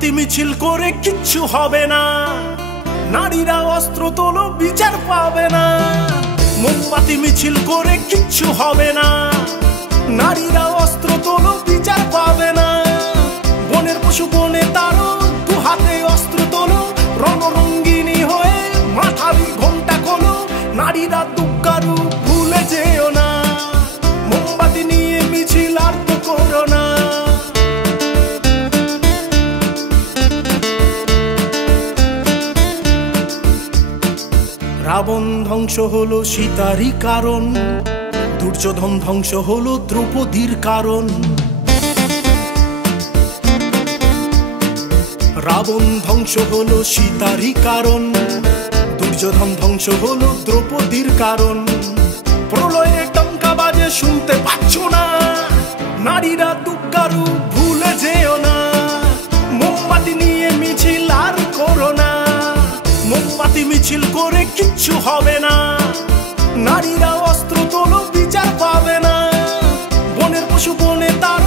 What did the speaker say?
মোমবাতি মিছিল করে কিচ্ছু হবে না, নারীরা অস্ত্র তোলো বিচার পাবে না। মোমবাতি মিছিল করে কিচ্ছু হবে না, নারীরা অস্ত্র তোলো বিচার পাবে না। বনের পশু বনে তারো, দু হাতে অস্ত্র তোলো, রণরঙ্গিনী হয়ে মাথারি ঘোমটা খোলো। নারীরা দুঃখারু ভুলে যেও না, মোমবাতি নিয়ে মিছিল আর তো করো না। রাবণ ধ্বংস হলো সীতারই কারণ, দুর্যোধন ধ্বংস হলো দ্রৌপদীর কারণ। রাবণ ধ্বংস হলো সীতারই কারণ, দুর্যোধন ধ্বংস হলো দ্রৌপদীর কারণ। প্রলয়ে টঙ্কা বাজে শুনতে পাচ্ছ না, নারীরা দুঃখারু ভুলে যেও না। মোমবাতি নিয়ে মিছিল আর করো না, মোমবাতি মিছিল করে কিচ্ছু হবে না, নারীরা অস্ত্র তোলো বিচার পাবে না। বনের পশু বনে তার